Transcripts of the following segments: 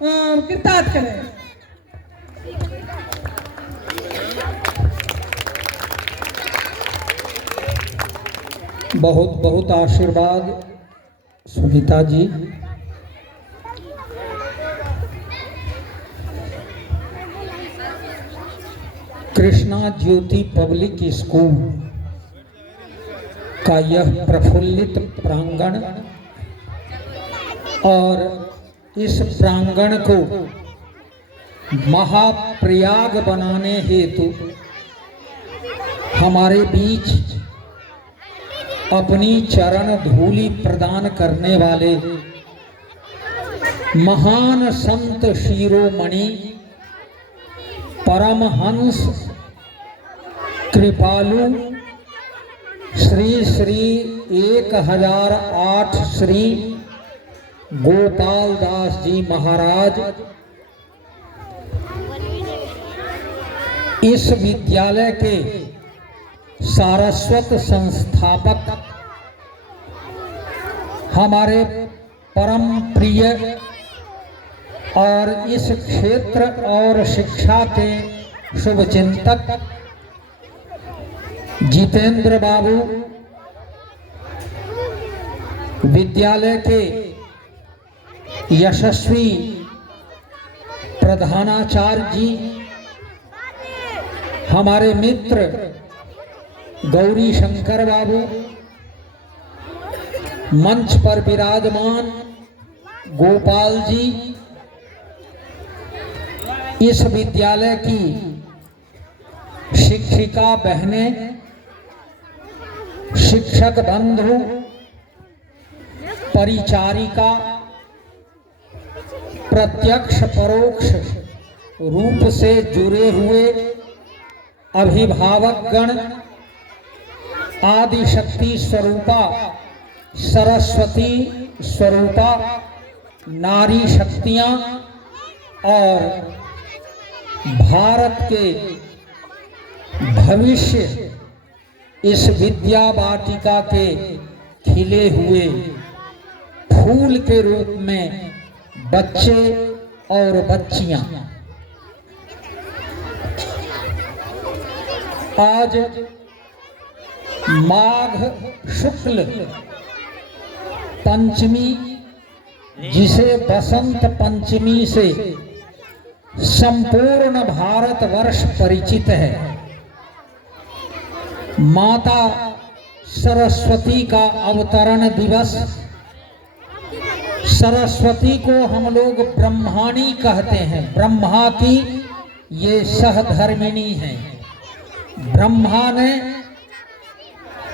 कृतार्थ करें। बहुत बहुत आशीर्वाद सुनीता जी। कृष्णा ज्योति पब्लिक स्कूल का यह प्रफुल्लित प्रांगण और इस प्रांगण को महाप्रयाग बनाने हेतु हमारे बीच अपनी चरण धूलि प्रदान करने वाले महान संत शिरोमणि परमहंस कृपालु श्री श्री 1008 श्री गोपाल दास जी महाराज इस विद्यालय के सारस्वत संस्थापक, हमारे परम प्रिय और इस क्षेत्र और शिक्षा के शुभचिंतक जितेंद्र बाबू, विद्यालय के यशस्वी प्रधानाचार्य जी, हमारे मित्र गौरी शंकर बाबू, मंच पर विराजमान गोपाल जी, इस विद्यालय की शिक्षिका बहनें, शिक्षक बंधु, परिचारिका, प्रत्यक्ष परोक्ष रूप से जुड़े हुए अभिभावकगण, आदि शक्ति स्वरूपा सरस्वती स्वरूपा नारी शक्तियां और भारत के भविष्य इस विद्या वाटिका के खिले हुए फूल के रूप में बच्चे और बच्चियां, आज माघ शुक्ल पंचमी, जिसे बसंत पंचमी से संपूर्ण भारतवर्ष परिचित है, माता सरस्वती का अवतरण दिवस। सरस्वती को हम लोग ब्रह्माणी कहते हैं, ब्रह्मा की ये सहधर्मिणी है। ब्रह्मा ने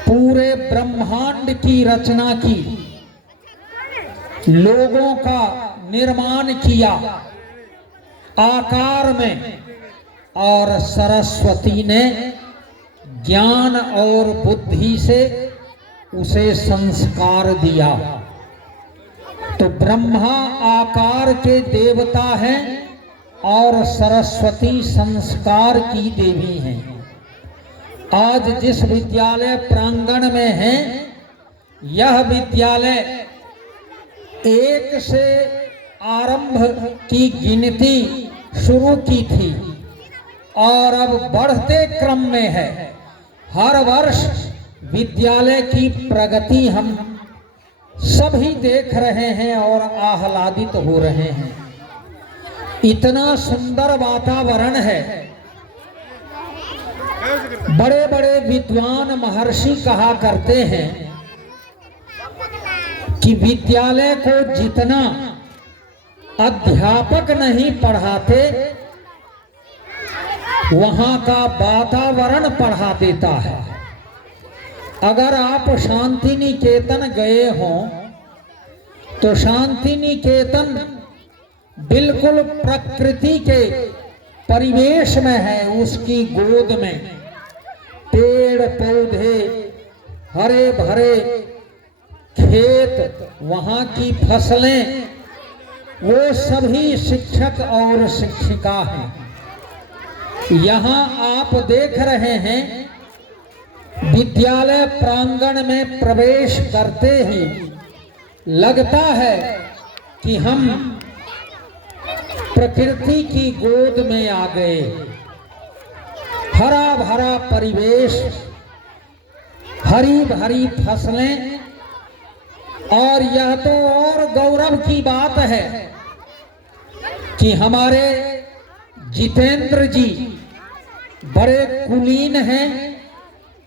पूरे ब्रह्मांड की रचना की, लोगों का निर्माण किया आकार में, और सरस्वती ने ज्ञान और बुद्धि से उसे संस्कार दिया। तो ब्रह्मा आकार के देवता हैं और सरस्वती संस्कार की देवी हैं। आज जिस विद्यालय प्रांगण में है, यह विद्यालय 1 से आरंभ की गिनती शुरू की थी और अब बढ़ते क्रम में है। हर वर्ष विद्यालय की प्रगति हम सभी देख रहे हैं और आह्लादित हो रहे हैं। इतना सुंदर वातावरण है। बड़े बड़े विद्वान महर्षि कहा करते हैं कि विद्यालय को जितना अध्यापक नहीं पढ़ाते, वहां का वातावरण पढ़ा देता है। अगर आप शांति निकेतन गए हों तो शांति निकेतन बिल्कुल प्रकृति के परिवेश में है। उसकी गोद में पेड़ पौधे, हरे भरे खेत, वहाँ की फसलें, वो सभी शिक्षक और शिक्षिका हैं। यहाँ आप देख रहे हैं विद्यालय प्रांगण में प्रवेश करते ही लगता है कि हम प्रकृति की गोद में आ गए। हरा भरा परिवेश, हरी भरी फसलें, और यह तो और गौरव की बात है कि हमारे जितेंद्र जी बड़े कुलीन हैं।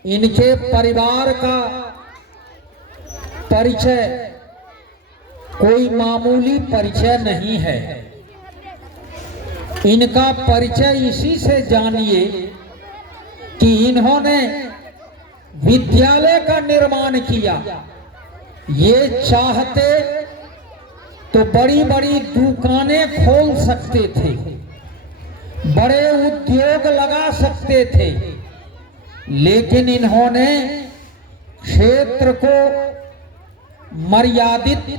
इनके परिवार का परिचय कोई मामूली परिचय नहीं है। इनका परिचय इसी से जानिए कि इन्होंने विद्यालय का निर्माण किया। ये चाहते तो बड़ी बड़ी दुकानें खोल सकते थे, बड़े उद्योग लगा सकते थे, लेकिन इन्होंने क्षेत्र को मर्यादित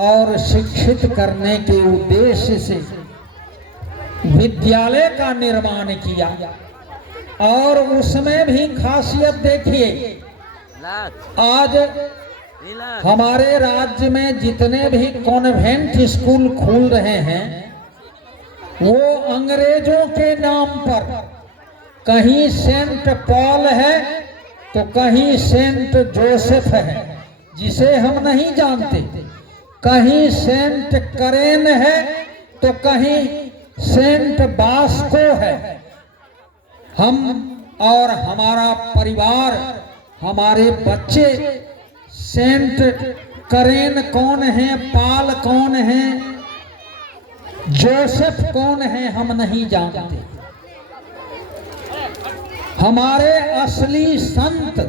और शिक्षित करने के उद्देश्य से विद्यालय का निर्माण किया। और उसमें भी खासियत देखिए, आज हमारे राज्य में जितने भी कॉन्वेंट स्कूल खुल रहे हैं वो अंग्रेजों के नाम पर, कहीं सेंट पॉल है तो कहीं सेंट जोसेफ है जिसे हम नहीं जानते, कहीं सेंट करेन है तो कहीं सेंट बास्को है। हम और हमारा परिवार, हमारे बच्चे सेंट करेन कौन है, पाल कौन है, जोसेफ कौन है, हम नहीं जानते। हमारे असली संत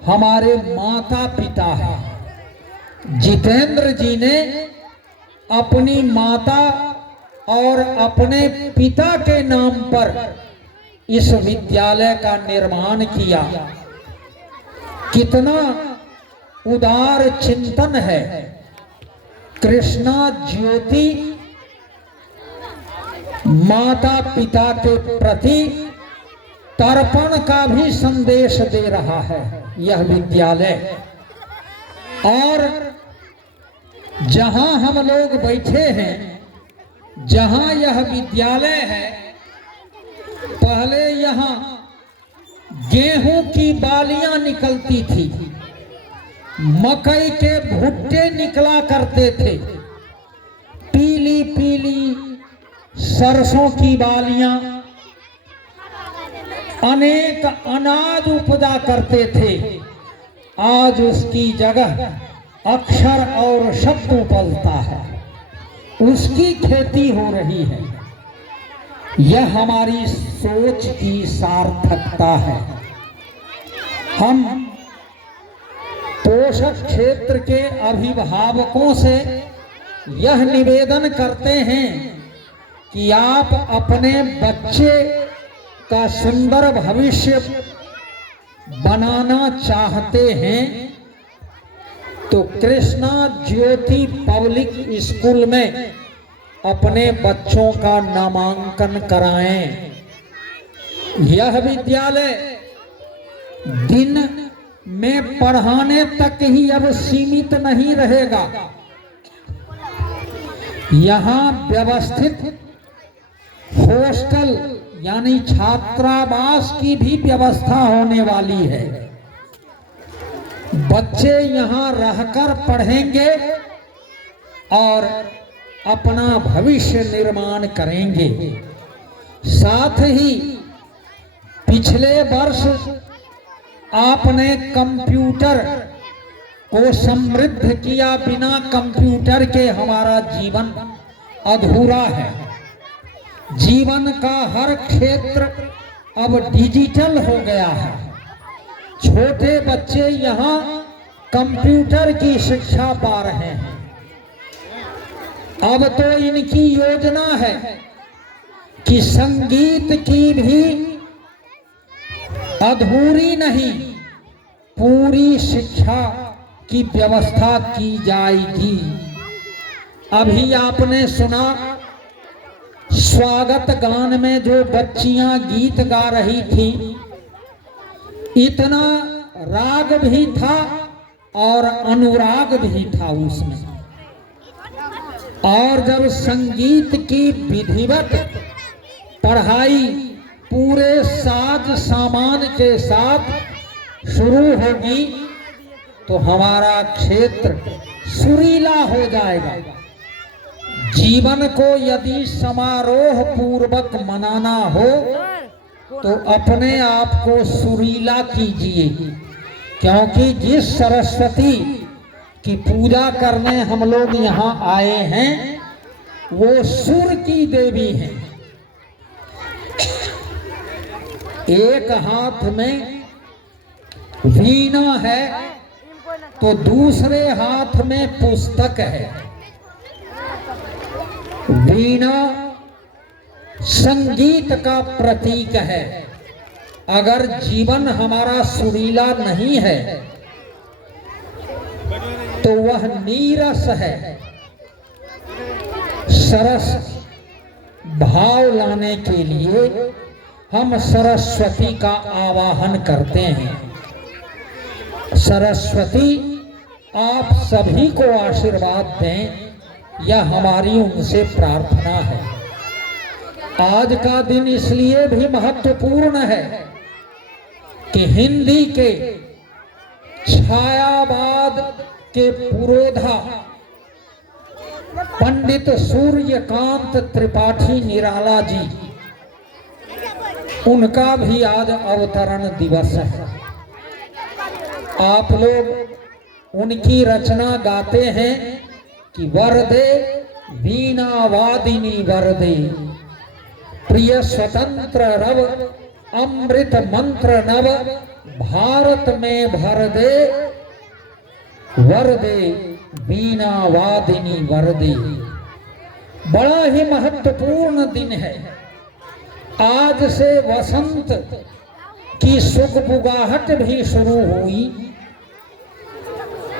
हमारे माता पिता हैं। जितेंद्र जी ने अपनी माता और अपने पिता के नाम पर इस विद्यालय का निर्माण किया। कितना उदार चिंतन है। कृष्णा ज्योति माता पिता के प्रति तर्पण का भी संदेश दे रहा है यह विद्यालय। और जहां हम लोग बैठे हैं, जहां यह विद्यालय है, पहले यहां गेहूं की बालियां निकलती थी, मकई के भुट्टे निकला करते थे, पीली पीली सरसों की बालियां, अनेक अनाज उपजा करते थे। आज उसकी जगह अक्षर और शब्द उपजता है, उसकी खेती हो रही है। यह हमारी सोच की सार्थकता है। हम पोषक क्षेत्र के अभिभावकों से यह निवेदन करते हैं कि आप अपने बच्चे का सुंदर भविष्य बनाना चाहते हैं तो कृष्णा ज्योति पब्लिक स्कूल में अपने बच्चों का नामांकन कराएं। यह विद्यालय दिन में पढ़ाने तक ही अब सीमित नहीं रहेगा। यहाँ व्यवस्थित हॉस्टल यानी छात्रावास की भी व्यवस्था होने वाली है। बच्चे यहाँ रहकर पढ़ेंगे और अपना भविष्य निर्माण करेंगे। साथ ही पिछले वर्ष आपने कंप्यूटर को समृद्ध किया। बिना कंप्यूटर के हमारा जीवन अधूरा है। जीवन का हर क्षेत्र अब डिजिटल हो गया है। छोटे बच्चे यहाँ कंप्यूटर की शिक्षा पा रहे हैं। अब तो इनकी योजना है कि संगीत की भी अधूरी नहीं, पूरी शिक्षा की व्यवस्था की जाएगी। अभी आपने सुना स्वागत गान में जो बच्चियां गीत गा रही थी, इतना राग भी था और अनुराग भी था उसमें। और जब संगीत की विधिवत पढ़ाई पूरे साज सामान के साथ शुरू होगी तो हमारा क्षेत्र सुरीला हो जाएगा। जीवन को यदि समारोह पूर्वक मनाना हो तो अपने आप को सुरीला कीजिए, क्योंकि जिस सरस्वती की पूजा करने हम लोग यहाँ आए हैं वो सुर की देवी हैं। एक हाथ में वीणा है तो दूसरे हाथ में पुस्तक है। वीणा संगीत का प्रतीक है। अगर जीवन हमारा सुरीला नहीं है तो वह नीरस है। सरस भाव लाने के लिए हम सरस्वती का आवाहन करते हैं। सरस्वती आप सभी को आशीर्वाद दें, यह हमारी उनसे प्रार्थना है। आज का दिन इसलिए भी महत्वपूर्ण है कि हिंदी के छायावाद के पुरोधा पंडित सूर्यकांत त्रिपाठी निराला जी, उनका भी आज अवतरण दिवस है। आप लोग उनकी रचना गाते हैं कि वरदे वीणा वादिनी वरदे, प्रिय स्वतंत्र रव अमृत मंत्र नव, भारत में भर दे वरदे वीणा वादिनी वरदे। बड़ा ही महत्वपूर्ण दिन है। आज से वसंत की सुगबुगाहट भी शुरू हुई।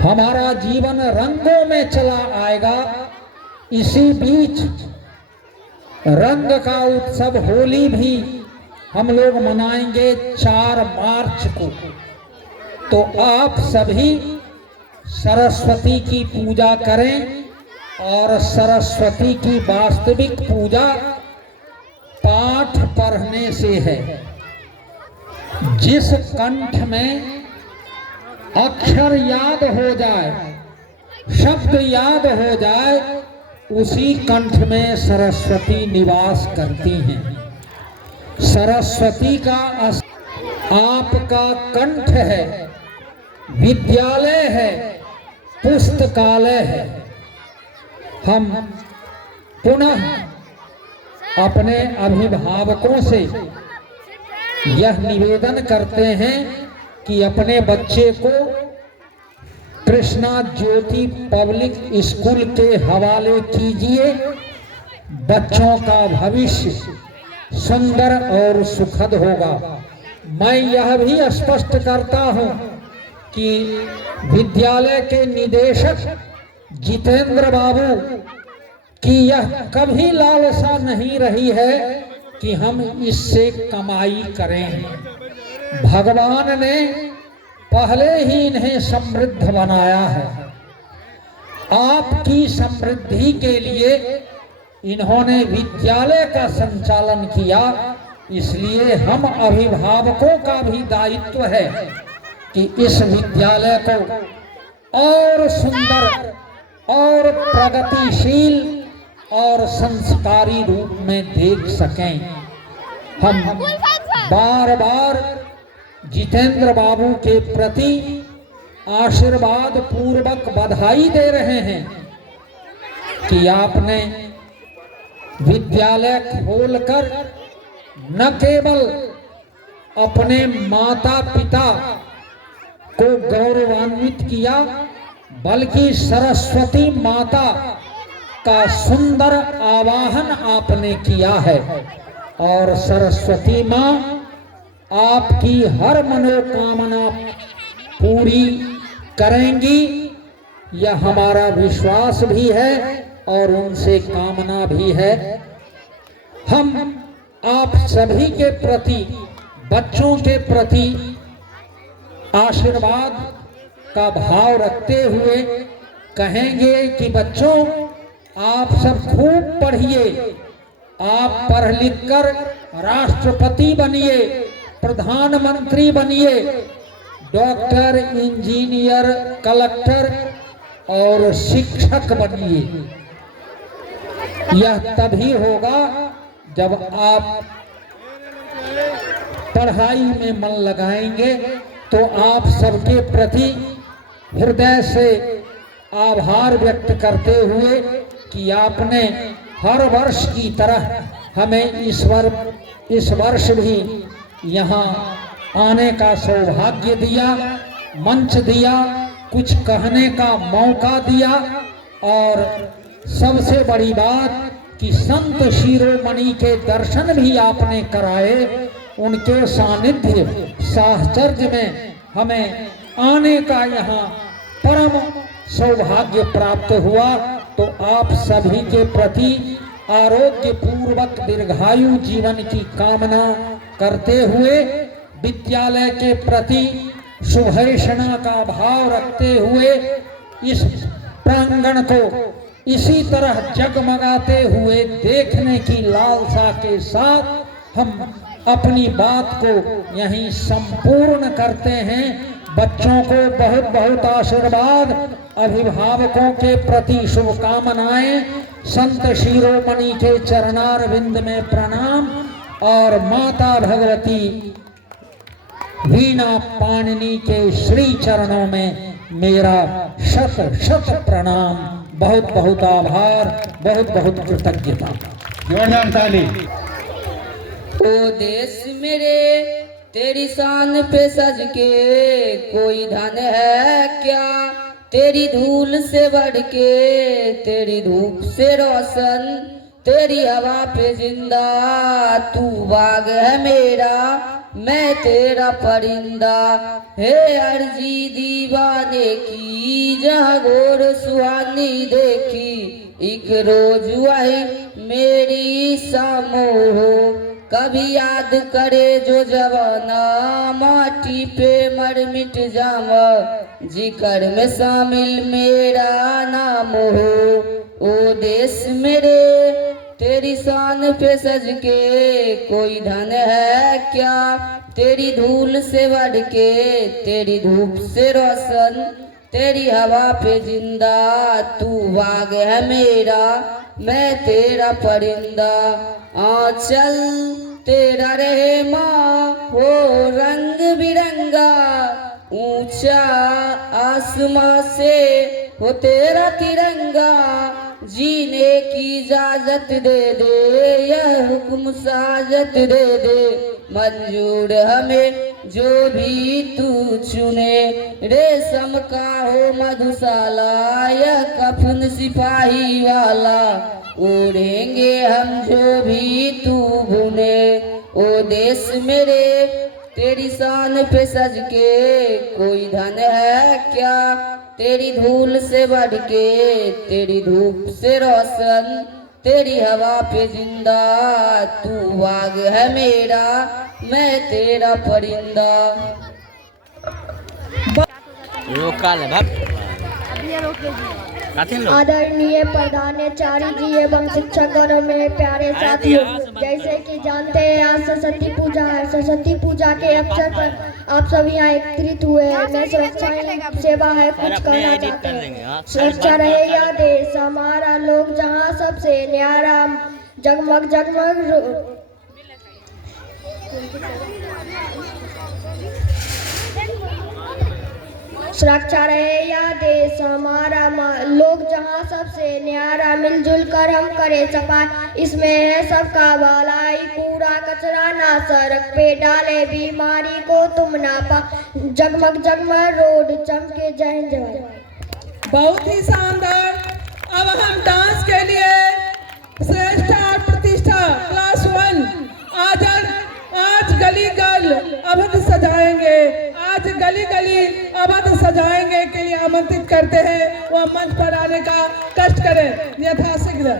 हमारा जीवन रंगों में चला आएगा। इसी बीच रंग का उत्सव होली भी हम लोग मनाएंगे 4 मार्च को। तो आप सभी सरस्वती की पूजा करें, और सरस्वती की वास्तविक पूजा पाठ पढ़ने से है। जिस कंठ में अक्षर याद हो जाए, शब्द याद हो जाए, उसी कंठ में सरस्वती निवास करती हैं। सरस्वती का आपका कंठ है, विद्यालय है, पुस्तकालय है। हम पुनः अपने अभिभावकों से यह निवेदन करते हैं कि अपने बच्चे को कृष्णा ज्योति पब्लिक स्कूल के हवाले कीजिए। बच्चों का भविष्य सुंदर और सुखद होगा। मैं यह भी स्पष्ट करता हूं कि विद्यालय के निदेशक जितेंद्र बाबू की यह कभी लालसा नहीं रही है कि हम इससे कमाई करें। भगवान ने पहले ही इन्हें समृद्ध बनाया है। आपकी समृद्धि के लिए इन्होंने विद्यालय का संचालन किया। इसलिए हम अभिभावकों का भी दायित्व है कि इस विद्यालय को और सुंदर और प्रगतिशील और संस्कारी रूप में देख सकें। हम बार बार जितेंद्र बाबू के प्रति आशीर्वाद पूर्वक बधाई दे रहे हैं कि आपने विद्यालय खोलकर न केवल अपने माता पिता को गौरवान्वित किया, बल्कि सरस्वती माता का सुंदर आवाहन आपने किया है। और सरस्वती माँ आपकी हर मनोकामना पूरी करेंगी, यह हमारा विश्वास भी है और उनसे कामना भी है। हम आप सभी के प्रति, बच्चों के प्रति आशीर्वाद का भाव रखते हुए कहेंगे कि बच्चों, आप सब खूब पढ़िए, आप पढ़ लिख कर राष्ट्रपति बनिए, प्रधानमंत्री बनिए, डॉक्टर, इंजीनियर, कलेक्टर और शिक्षक बनिए। यह तभी होगा जब आप पढ़ाई में मन लगाएंगे। तो आप सबके प्रति हृदय से आभार व्यक्त करते हुए कि आपने हर वर्ष की तरह हमें इस वर्ष भी यहाँ आने का सौभाग्य दिया, मंच दिया, कुछ कहने का मौका दिया। और सबसे बड़ी बात कि संत शिरोमणि के दर्शन भी आपने कराए, उनके सानिध्य साहचर्य में हमें आने का यहाँ परम सौभाग्य प्राप्त हुआ। तो आप सभी के प्रति आरोग्य पूर्वक दीर्घायु जीवन की कामना करते हुए, विद्यालय के प्रति शुभेच्छा का भाव रखते हुए, इस प्रांगण को इसी तरह जगमगाते हुए देखने की लालसा के साथ हम अपनी बात को यहीं संपूर्ण करते हैं। बच्चों को बहुत बहुत आशीर्वाद, अभिभावकों के प्रति शुभकामनाएं, संत शिरोमणि के चरणारविंद में प्रणाम और माता भगवती वीणा पाणिनी के श्री चरणों में मेरा शत शत प्रणाम, बहुत बहुत आभार, बहुत बहुत कृतज्ञता। जोरदार ताली। ओ देश मेरे तेरी शान पे सज के कोई धन है क्या, तेरी धूल से बढ़ के, तेरी धूप से रोशन, तेरी हवा पे जिंदा, तू बाग है मेरा, मैं तेरा परिंदा। हे अर्जी दीवाने की जहाँ गोर सुहानी देखी, एक रोज वही मेरी सामो कभी याद करे जो जवाना, माटी पे मर मिट जावा, जिक्र में शामिल मेरा नाम हो। ओ देश मेरे तेरी शान पे सज के कोई धन है क्या, तेरी धूल से बढ़ के, तेरी धूप से रोशन, तेरी हवा पे जिंदा, तू बाग है मेरा, मैं तेरा परिंदा। आंचल तेरा रहे माँ हो रंग बिरंगा, ऊंचा आसमां से हो तेरा तिरंगा, जीने की इजाजत दे दे, यह हुक्म साजत दे दे, मंजूर हमें जो भी तू चुने, रेशम का हो मधुशाला, यह कफन सिपाही वाला, ओढ़ेंगे हम जो भी तू बुने। ओ देश मेरे तेरी शान पे सज के कोई धन है क्या, तेरी धूल से बढ़ के, तेरी धूप से रोशन, तेरी हवा पे जिंदा, तू बाग है मेरा, मैं तेरा परिंदा। आदरणीय प्रधानाचार्य जी एवं शिक्षकगण में प्यारे साथियों, जैसे कि जानते हैं आज सरस्वती पूजा है। सरस्वती पूजा के अवसर पर आप सभी यहाँ एकत्रित हुए हैं। मैं सुरक्षा सेवा है कुछ कहना चाहते हैं। सुरक्षा रहे या देश हमारा, लोग जहाँ सबसे न्यारा, जगमग जगमग सुरक्षा रहे या देश हमारा, लोग जहाँ सबसे न्यारा, मिलजुल कर हम करें सफाई, इसमें है सबका भलाई, कूड़ा कचरा ना सड़क पे डाले, बीमारी को तुम ना पा, जगमग जगमग रोड चमके, जय हिंद जय भारत। बहुत ही शानदार। अब हम डांस के लिए श्रेष्ठ और प्रतिष्ठा क्लास 1 आज गली गल अवध सजाएंगे, आज गली गली अवध सजाएंगे के लिए आमंत्रित करते हैं। वह मंच पर आने का कष्ट करें यथाशीघ्र।